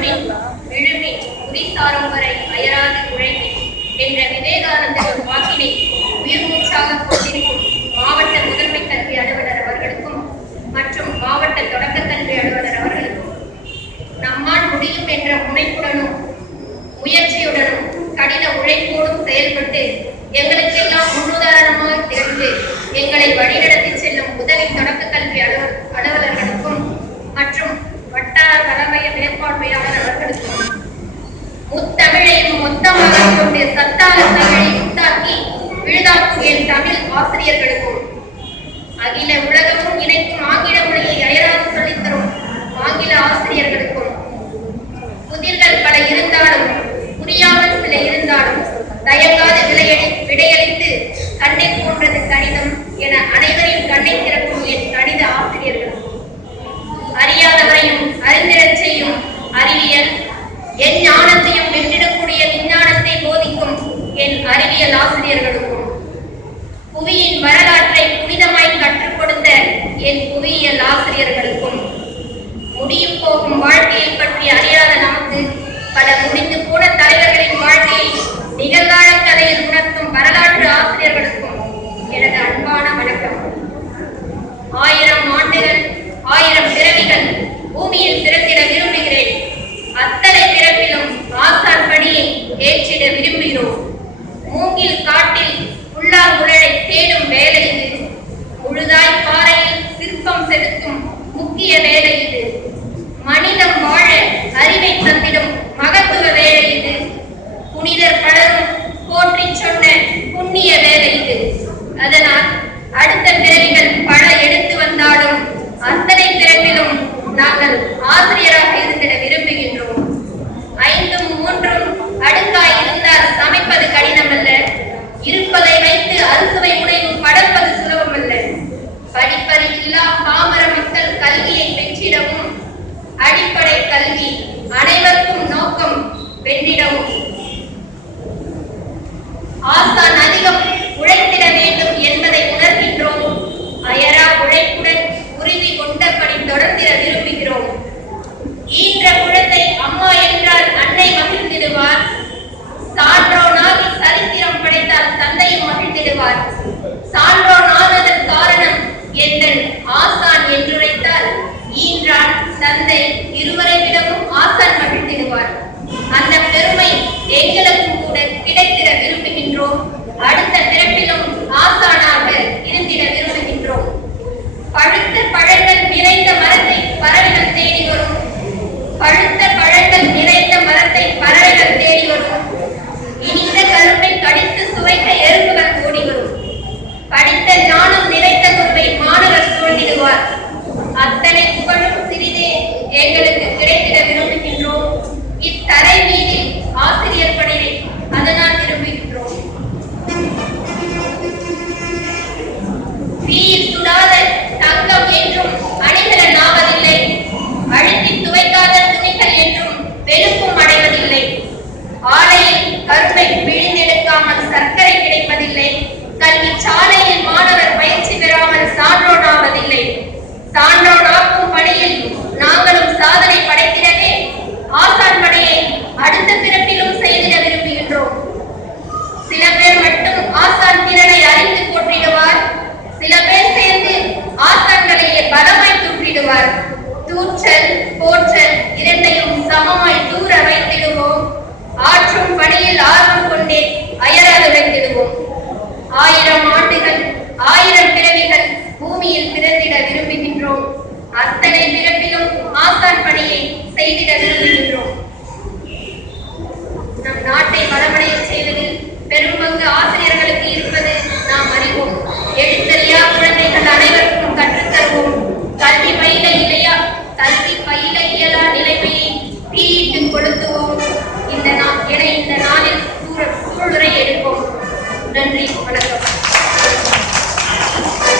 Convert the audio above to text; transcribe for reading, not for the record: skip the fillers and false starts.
அன்பின் விழுமி குறித்தாரும் வரை அயராது உழைப்பி என்ற விவேகானந்தரின் வாக்கினை உயிர் மூச்சாக கொண்டிருக்கும் மாவட்ட முதன்மை கல்வி அலுவலர் அவர்களுக்கும் மற்றும் மாவட்ட தொடக்க கல்வி அலுவலர் அவர்களுக்கும் நம்மால் முடியும் என்ற முனைப்புடனும் முயற்சியுடனும் கடின உழைப்போடும் செயல்பட்டு எங்களுக்கெல்லாம் முன்னுதாரணமாக திகழ்ந்து எங்களை வழிநடத்தி செல்லும் உதவி தொடக்க கல்வி அலுவலர்களுக்கும் மற்றும் வட்டார தலைமைய மேற்பார்வையாளர் அவர்களுக்கும் முத்தமிழையும் மொத்தமாக கொண்டு சத்தான தமிழை உண்டாக்கி விழுதாக்கும் என் தமிழ் ஆசிரியர்களுக்கும் அகில உலகமும் இணைக்கும் ஆங்கில மொழியை அயராது சொல்லித்தரும் ஆங்கில ஆசிரியர்களுக்கும் புதிர்கள் பல இருந்தாலும் புரியாமல் சில இருந்தாலும் தயங்காத விடையளித்து கண்ணை போன்றது கணிதம் என அனைவரின் கண்ணை திறக்கும் என் கணித ஆசிரியர்களுக்கும் அறியாதவரையும் அறிந்திடச் செய்யும் அறிவியல் என் ஞானத்தையும் வென்றிடக்கூடிய விஞ்ஞானத்தை போதிக்கும் என் அறிவியல் ஆசிரியர்களுக்கும் புவியின் வரலாற்றை புனிதமாய் கற்றுக் கொடுத்த என் புவியியல் ஆசிரியர்களுக்கும் முடியும் போகும் வாழ்க்கையை பற்றி அறியாத நமக்கு பல முடிந்து போன தலைவர்களின் வாழ்க்கையை நிகழ்கால கதையில் உணர்த்தும் வரலாற்று ஆசிரியர்களுக்கும் எனது அன்பான வணக்கம். 1000 ஆண்டுகள் 1000 பிறவிகள் பூமியில் பிறந்திட விரும்புகிறேன். அத்தனை பிறப்பிலும் ஆசான் பணியை ஏற்றிட விரும்புகிறோம். மூங்கில் காட்டில் புல்லாங்குழலை தேடும் வேலை இது. முழுதாய் பாறையில் சிற்பம் செலுத்தும் முக்கிய வேலை இது. மனிதம் வாழ அறிவை தந்திடும் மகத்துவ வேலை இது. புனிதர் பலரும் போற்றி சொன்ன புண்ணிய வேலை இது. அதனால் அடுத்த பிறவிகள் பல எடுத்து வந்தாலும் அத்தனை பிறப்பிலும் நாங்கள் ஆசிரியராக இருந்திட விரும்புகின்றோம். 5ம் 3ம் அடுக்காய் இருந்தால் சமைப்பது கடினமல்ல. இருப்பதை வைத்து அறுசுவை உணவும் படைப்பது சுலபமல்ல. படிப்பறிவு இல்லா பாமர மக்கள் கல்வியை பெற்றிடவும் அடிப்படை கல்வி அனைவருக்கும் நோக்கம் வென்றிடவும் ஆசான் அதிகம் உழைத்திட வேண்டும் என்பதை உணர்கின்றோம். அயரா உழைப்புடன் உறுதி கொண்டபடி தொடர்ந்திட விரும்புகிறோம். ஈன்ற குழந்தை அம்மா என்றால் அன்னை மகிழ்ந்திடுவார். சான்றோனாகி சரித்திரம் படைத்தால் தந்தையும் மகிழ்ந்திடுவார். சான்றோன் ஆனதன் காரணம் எங்கள் ஆசான் என்றுரைத்தால் ஈன்றான் தந்தை இருவரை விடவும் ஆசான் மகிழ்ந்திடுவார். அந்த பெருமை எங்களுக்கும் கூட கிடைத்திட விரும்புகின்றோம். அடுத்த பிறப்பிலும் ஆசானாக இருந்திட விரும்புகின்றோம். பழுத்த பழங்கள் நிறைந்த மரத்தை பறவைகள் தேடி வரும். பழுத்த பழங்கள் நிறைந்த மரத்தை பறவைகள் தேடி வரும். இனித்த கரும்பை கடித்து சுவைக்க எறும்புகள் ஓடி வரும். படித்த ஞானம் நிறைந்த குருவை மாணவர் சூழ்ந்திடுவார். அத்தனை புகழும் சிறிதே எங்களுக்கு கிடைத்திட விரும்புகின்றோம். இத்தரை மீதில் ஆசிரியர் பணியை அதனால் விரும்புகின்றோம். தீயில் சுடாத தங்கம் என்றும் அணிகலன் ஆவதில்லை. அழுத்தி துவைக்காத துணிகள் என்றும் வெளுப்பும் அடைவதில்லை. ஆலையில் கரும்பை பிழிந்தெடுக்காமல் சர்க்கரை கிடைப்பதில்லை. கல்வி சாலையில் மாணவர் பயிற்சி பெறாமல் சான்றோன் ஆவதில்லை. சான்றோன் ஆக்கும் பணியில் நாங்களும் சாதனை படைத்திடவே ஆசான் பணியை அடுத்த பிறப்பிலும் செய்திட விரும்புகின்றோம். சில பேர் மட்டும் ஆசான் திறனை அறிந்து போற்றிடுவார். சில பேர் சேர்ந்து ஆசான்களையே பலமாய் தூற்றிடுவார். தூற்றல் போற்றல் இரண்டையும் சமமாய் தூர வைத்திடுவோம். ஆற்றும் பணியில் ஆர்வம் கொண்டே அயராது வைத்திடுவோம். 1000 ஆண்டுகள் 1000 பிறவிகள் பூமியில் பிறந்திட விரும்புகின்றோம். அத்தனை பிறப்பிலும் ஆசான் பணியை செய்திட விரும்புகின்றோம். நம் நாட்டை வளமடைய செய்வதில் பெரும்பங்கு ஆசிரியர்களுக்கு இருப்பது நாம் அறிவோம். எழுத்தறியா குழந்தைகள் அனைவரும்